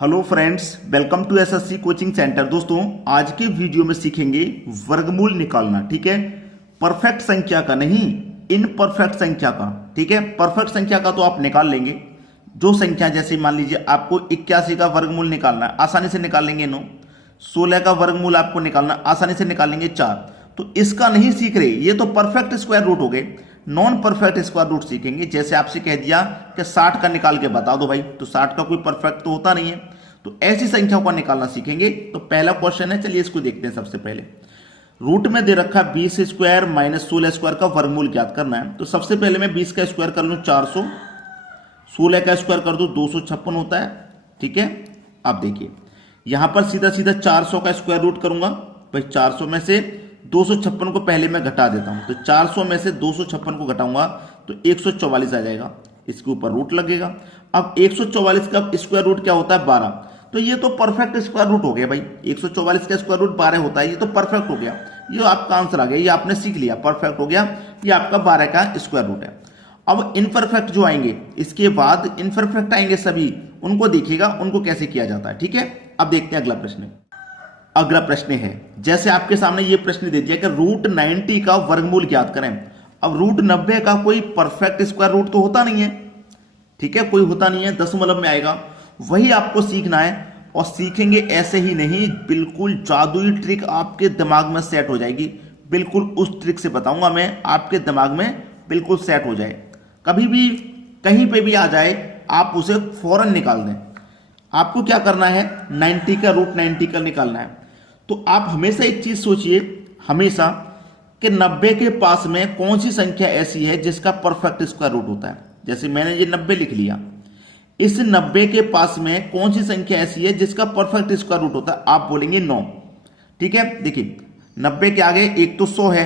Hello friends, welcome to SSC coaching centre. दोस्तों, आज के वीडियो में सीखेंगे वर्गमूल निकालना। ठीक है, परफेक्ट संख्या का नहीं, इनपरफेक्ट संख्या का। ठीक है, परफेक्ट संख्या का तो आप निकाल लेंगे। जो संख्या जैसे मान लीजिए आपको 81 का वर्गमूल निकालना है, आसानी से निकाल लेंगे 9। 16 का वर्गमूल आपको निकालना, आसानी से निकाल लेंगे 4। तो इसका नहीं सीख रहे, ये तो परफेक्ट स्क्वायर रूट हो गए। नॉन परफेक्ट स्क्वायर रूट सीखेंगे। जैसे आपसे कह दिया कि 60 का निकाल के बता दो भाई, तो 60 का कोई परफेक्ट तो होता नहीं है, तो ऐसी संख्याओं का निकालना सीखेंगे। तो पहला क्वेश्चन है, चलिए इसको देखते हैं। सबसे पहले रूट में दे रखा 20 स्क्वायर माइनस 16 स्क्वायर का वर्गमूल ज्ञात करना है। तो सबसे पहले मैं 20 का स्क्वायर कर लूं 400, 16 का स्क्वायर कर दूं 256 होता है। ठीक है, अब देखिए यहां पर सीधा सीधा 400 का स्क्वायर रूट करूंगा भाई। 400 में से 256 को पहले मैं घटा देता हूं, तो 400 में से 256 को घटाऊंगा तो 144 आ जाएगा। इसके ऊपर रूट लगेगा। अब 144 का स्क्वायर रूट क्या होता है? 12। तो ये तो परफेक्ट स्क्वायर रूट हो गया भाई। 144 का स्क्वायर रूट 12 होता है, ये तो परफेक्ट हो गया। ये आपका आंसर आ गया, ये आपने सीख लिया, परफेक्ट हो गया। ये आपका 12 का स्क्वायर रूट है। अब इनपरफेक्ट जो आएंगे, इसके बाद इनपरफेक्ट आएंगे सभी, उनको देखिएगा उनको कैसे किया जाता है। ठीक है, अब देखते हैं अगला प्रश्न। अगला प्रश्न है, जैसे आपके सामने ये प्रश्न दे दिया कि रूट 90 का वर्गमूल ज्ञात करें। अब रूट 90 का कोई परफेक्ट स्क्वायर रूट तो होता नहीं है। ठीक है, कोई होता नहीं है, दशमलव में आएगा। वही आपको सीखना है, और सीखेंगे ऐसे ही नहीं, बिल्कुल जादुई ट्रिक आपके दिमाग में सेट हो जाएगी। बिल्कुल उस ट्रिक से बताऊंगा मैं, आपके दिमाग में बिल्कुल सेट हो जाए। कभी भी कहीं पे भी आ जाए, आप उसे फौरन निकाल दें। आपको क्या करना है? 90 का रूट 90 का निकालना है। तो आप हमेशा एक चीज सोचिए, हमेशा, कि 90 के पास में कौन सी संख्या ऐसी है जिसका परफेक्ट स्क्वायर रूट होता है। जैसे मैंने ये 90 लिख लिया, इस 90 के पास में कौन सी संख्या ऐसी है जिसका परफेक्ट स्क्वायर रूट होता है? आप बोलेंगे 9। ठीक है, देखिए 90 के आगे एक तो 100 है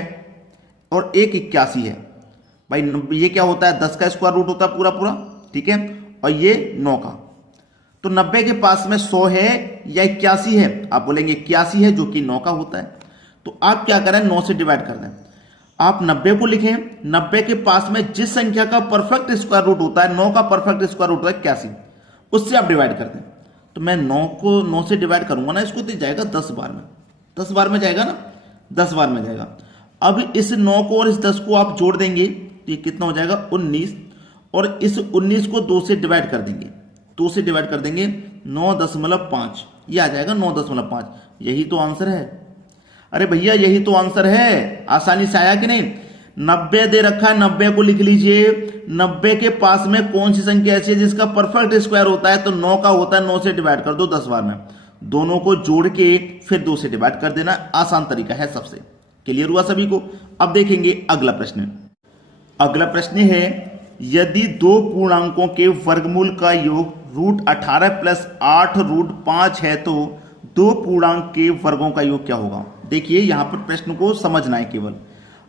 और एक 81 है भाई। ये क्या होता है? 10 का स्क्वायर रूट होता है पूरा पूरा। ठीक है, और ये 9 का। तो 90 के पास में 100 है या 81 है? आप बोलेंगे 81 है, जो कि 9 का होता है। तो आप क्या करें? 9 से डिवाइड कर दें। आप 90 को लिखें, 90 के पास में जिस संख्या का परफेक्ट स्क्वायर रूट होता है, 9 का परफेक्ट स्क्वायर रूट होता है 81, उससे आप डिवाइड कर दें। तो मैं 9 को 9 से डिवाइड करूंगा ना, इसको तो जाएगा 10 बार में। 10 बार में जाएगा ना, 10 बार में जाएगा। अब इस 9 को और इस 10 को आप जोड़ देंगे तो ये कितना हो जाएगा? 19। और इस 19 को 2 से डिवाइड कर देंगे, 2 से डिवाइड कर देंगे 9.5, ये आ जाएगा 9.5। यही तो आंसर है। अरे भैया यही तो आंसर है। आसानी से आया कि नहीं? 90 दे रखा है, 90 को लिख लीजिए। 90 के पास में कौन सी संख्या ऐसी है जिसका परफेक्ट स्क्वायर होता है? तो 9 का होता है। 9 से डिवाइड कर दो 10 बार में, दोनों को जोड़ के फिर 2 से डिवाइड कर देना। आसान तरीका है सबसे। क्लियर हुआ सभी को? अब देखेंगे अगला प्रश्न। अगला प्रश्न है, यदि दो पूर्णांकों के वर्गमूल का योग रूट 18 प्लस 8 रूट 5 है, तो दो पूर्णांक के वर्गों का योग क्या होगा? देखिए यहां पर प्रश्न को समझना है, केवल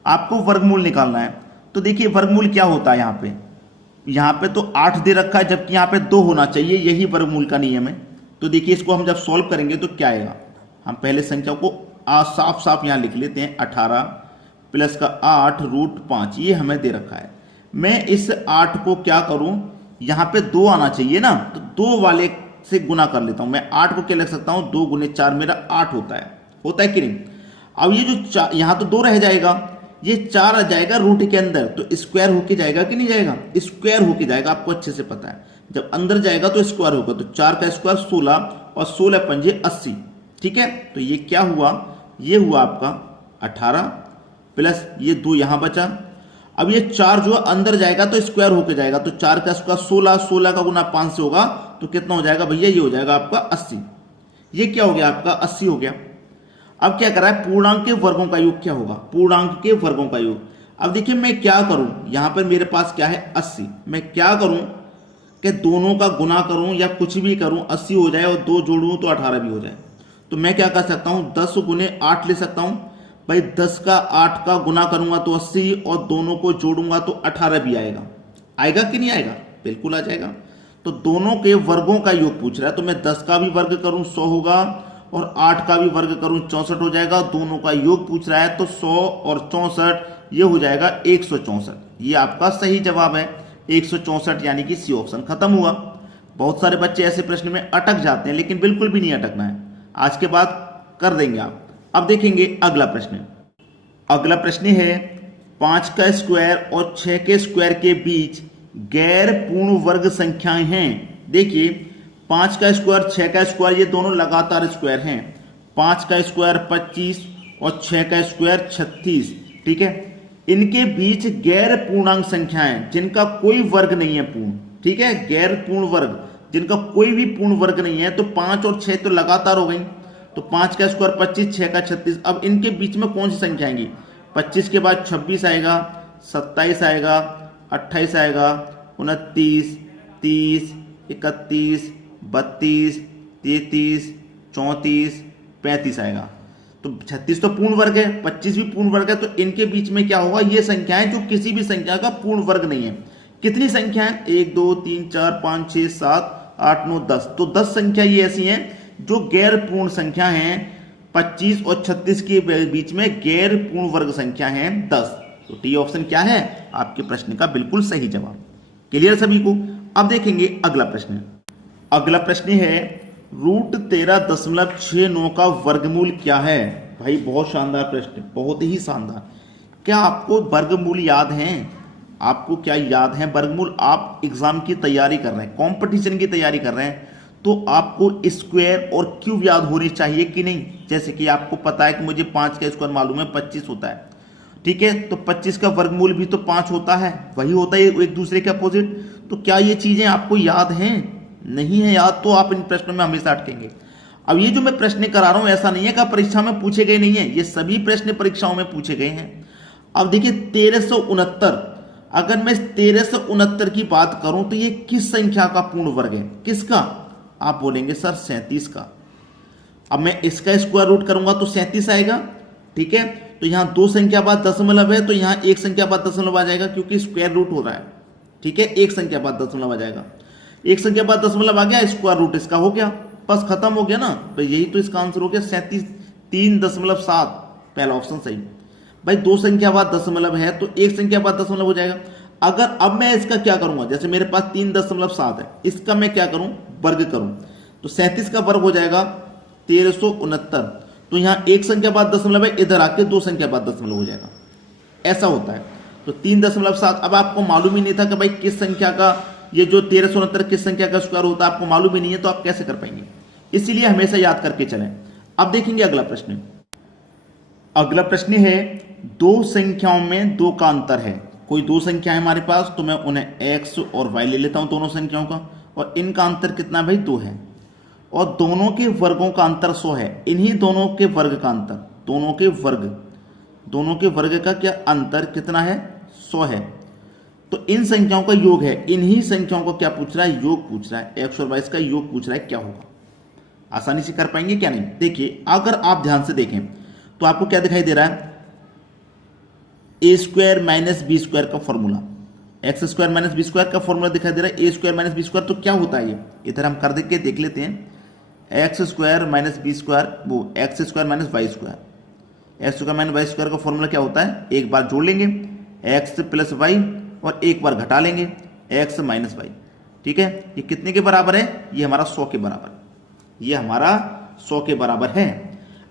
आपको वर्गमूल निकालना है। तो देखिए वर्गमूल क्या होता है। यहां पे तो 8 दे रखा है, जबकि यहां पे 2 होना चाहिए, यही वर्गमूल का नियम है। तो देखिए इसको हम जब सॉल्व करेंगे तो क्या आएगा? हम पहले संख्या को साफ साफ यहां लिख लेते हैं। 18 प्लस का 8 रूट 5, ये हमें दे रखा है। मैं इस 8 को क्या करूं, यहां पे 2 आना चाहिए ना, तो 2 वाले से गुना कर लेता हूं। मैं 8 को क्या लिख सकता हूं? 2 गुने 4 मेरा 8 होता है कि नहीं? अब ये जो यहां तो 2 रह जाएगा, ये 4 आ जाएगा रूट के अंदर, तो स्क्वायर होके जाएगा कि नहीं जाएगा? स्क्वायर होके जाएगा, आपको अच्छे से पता है। जब अंदर जाएगा तो स्क्वायर होगा। तो 4 का स्क्वायर 16 और 16 पंजे 80। ठीक है, तो ये क्या हुआ? ये हुआ आपका 18 प्लस ये 2 यहां बचा। अब ये 4 जो अंदर जाएगा तो स्क्वायर होके जाएगा, तो 4 का स्क्वायर 16, 16 का गुना 5 से होगा, तो कितना हो जाएगा भैया? ये हो जाएगा आपका 80। ये क्या हो गया? आपका 80 हो गया। अब क्या कर रहा है? पूर्णांक के वर्गों का योग क्या होगा? पूर्णांक के वर्गों का योग। अब देखिए मैं क्या करूं, यहां पर मेरे पास क्या है? 80। मैं क्या करूं कि दोनों का गुना करूं या कुछ भी करूं, 80 हो जाए और 2 जोड़ूं तो 18 भी हो जाए। तो मैं क्या कर सकता हूं? 10 गुने 8 ले सकता हूं भाई। 10 का 8 का गुना करूंगा तो 80, और दोनों को जोड़ूंगा तो 18 भी आएगा। आएगा कि नहीं आएगा? बिल्कुल आ जाएगा। तो दोनों के वर्गों का योग पूछ रहा है, तो मैं 10 का भी वर्ग करूं 100 होगा, और 8 का भी वर्ग करूं 64 हो जाएगा। दोनों का योग पूछ रहा है, तो 100 और 64 ये हो जाएगा 164। ये आपका सही जवाब है 164, यानी कि सी ऑप्शन खत्म हुआ। बहुत सारे बच्चे ऐसे प्रश्न में अटक जाते हैं, लेकिन बिल्कुल भी नहीं अटकना है, आज के बाद कर देंगे आप। अब देखेंगे अगला प्रश्न। अगला प्रश्न है 5 का स्क्वायर और 6 के स्क्वायर के बीच गैर पूर्ण वर्ग संख्याएं हैं। देखिए 5 का स्क्वायर 6 का स्क्वायर ये दोनों लगातार स्क्वायर हैं। 5 का स्क्वायर 25 और 6 का स्क्वायर 36, ठीक है। इनके बीच गैर पूर्णांक संख्याएं जिनका कोई वर्ग नहीं है पूर्ण, ठीक है, गैर पूर्ण वर्ग जिनका कोई भी पूर्ण वर्ग नहीं है। तो 5 और 6 तो लगातार हो गई, तो 5 का स्क्वायर 25, 6 का 36। अब इनके बीच में कौन सी संख्या आएंगी? 25 के बाद 26 आएगा, 27 आएगा, 28 आएगा, 29, 30, 31, 32, 33, 34, 35 आएगा। तो 36 तो पूर्ण वर्ग है, 25 भी पूर्ण वर्ग है, तो इनके बीच में क्या होगा? ये संख्याएं जो किसी भी संख्या का पूर्ण वर्ग नहीं है। कितनी संख्या है? 1 2 3 4 5 6 7 8 9 10। तो 10 संख्या ये ऐसी हैं जो गैर पूर्ण संख्या हैं। 25 और 36 के बीच में गैर पूर्ण वर्ग संख्या है 10। तो डी ऑप्शन क्या है आपके प्रश्न का बिल्कुल सही जवाब। क्लियर सभी को? अब देखेंगे अगला प्रश्न। अगला प्रश्न है √13.69 का वर्गमूल क्या है? भाई बहुत शानदार प्रश्न, बहुत ही शानदार। क्या आपको वर्गमूल याद हैं? आपको क्या याद है वर्गमूल? आप एग्जाम की तैयारी कर रहे हैं, कंपटीशन की तैयारी कर रहे हैं, तो आपको स्क्वायर और क्यूब याद होनी चाहिए कि नहीं? जैसे कि आपको पता है कि मुझे 5 का स्क्वायर मालूम है 25 होता है, ठीक है, तो 25 का वर्गमूल भी तो 5 होता है, वही होता है एक दूसरे के अपोजिट। तो क्या ये चीजें आपको याद हैं? नहीं है याद तो आप इन प्रश्नों में हमेशा अटकेंगे। अब ये जो मैं प्रश्न करा रहा हूं ऐसा नहीं है कि परीक्षा में पूछे गए नहीं है, ये सभी प्रश्न परीक्षाओं में पूछे गए हैं। अब देखिए 1369, अगर मैं 1369 की बात करूं तो ये किस संख्या का पूर्ण वर्ग है? किसका? आप बोलेंगे सर 37 का। अब मैं इसका स्क्वायर रूट करूंगा तो 37 आएगा, ठीक है। तो यहां 2 संख्या बाद दशमलव है, तो यहां 1 संख्या बाद दशमलव आ जाएगा क्योंकि स्क्वायर रूट हो रहा है, ठीक है। 1 संख्या बाद दशमलव आ जाएगा, 1 संख्या बाद दशमलव आ गया, स्क्वायर रूट इसका हो गया, बस खत्म हो गया ना। तो यही तो इसका आंसर हो गया 37, 3.7, पहला ऑप्शन सही। भाई 2 संख्या बाद दशमलव है तो 1 संख्या बाद दशमलव हो जाएगा। अगर अब मैं इसका क्या करूंगा, जैसे मेरे पास 3.7 है, इसका मैं क्या करूं? वर्ग करूं, तो 37 का वर्ग हो जाएगा 1369। तो यहां 1 संख्या बाद दशमलव है, इधर आके 2 संख्या बाद दशमलव हो जाएगा, ऐसा होता है। तो 3.7। अब आपको मालूम ही नहीं था कि भाई किस संख्या का ये जो 1369 किस संख्या का स्क्वायर होता है, आपको मालूम ही नहीं है, तो आप कैसे कर पाएंगे? इसीलिए हमेशा याद करके चलें। अब देखेंगे अगला प्रश्न। अगला प्रश्न है 2 संख्याओं में 2 का अंतर है। कोई 2 संख्या है हमारे पास, तो मैं उन्हें x और y ले लेता हूं दोनों संख्याओं का, और इनका अंतर कितना भाई? 2 है, और दोनों के वर्गों का अंतर 100 है। इन्हीं दोनों के वर्ग का अंतर, दोनों के वर्ग का क्या अंतर कितना है? 100 है। तो इन संख्याओं का योग है, इन्हीं संख्याओं को क्या पूछ रहा है? योग पूछ रहा है, x और y का योग पूछ रहा है, क्या होगा? आसानी से कर पाएंगे क्या? नहीं। देखिए अगर आप ध्यान से देखें तो आपको क्या दिखाई दे रहा है? A square minus B square का formula, X square minus B square का फॉर्मूला दिखाई दे रहा है, A square minus B square. तो क्या होता है ये? इधर हम कर देख लेते हैं, x square minus B square, वो x square minus y square, x square minus y square का फॉर्मूला क्या होता है? एक बार जोड़ लेंगे एक्स प्लस वाई, और एक बार घटा लेंगे एक्स माइनस वाई, ठीक है। ये कितने के बराबर है? ये हमारा 100 के बराबर, ये हमारा 100 के बराबर है।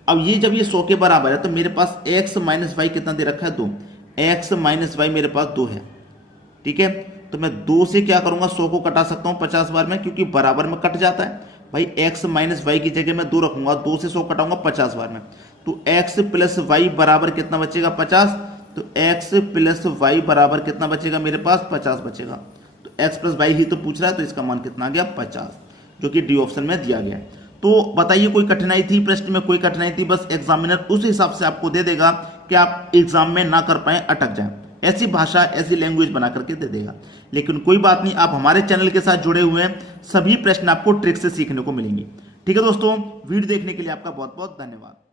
अब ये जब ये 100 के बराबर है तो मेरे पास x माइनस वाई कितना दे रखा है? 2। x माइनस वाई मेरे पास 2 है, ठीक है। तो मैं 2 से क्या करूंगा? 100 को कटा सकता हूं 50 बार में, क्योंकि बराबर में कट जाता है। भाई x माइनस वाई की जगह मैं 2 रखूंगा, 2 से 100 कटाऊंगा 50 बार में, तो x प्लस वाई बराबर कितना बचेगा? 50। तो x प्लस वाई बराबर कितना बचेगा मेरे पास? 50 बचेगा। तो x प्लस वाई ही तो पूछ रहा है, तो इसका मान कितना आ गया? 50, जो कि डी ऑप्शन में दिया गया है। तो बताइए कोई कठिनाई थी प्रश्न में? कोई कठिनाई थी? बस एग्जामिनर उस हिसाब से आपको दे देगा कि आप एग्जाम में ना कर पाए, अटक जाए, ऐसी भाषा ऐसी लैंग्वेज बना करके दे देगा। लेकिन कोई बात नहीं, आप हमारे चैनल के साथ जुड़े हुए हैं, सभी प्रश्न आपको ट्रिक से सीखने को मिलेंगे। ठीक है दोस्तों, वीडियो देखने के लिए आपका बहुत बहुत धन्यवाद।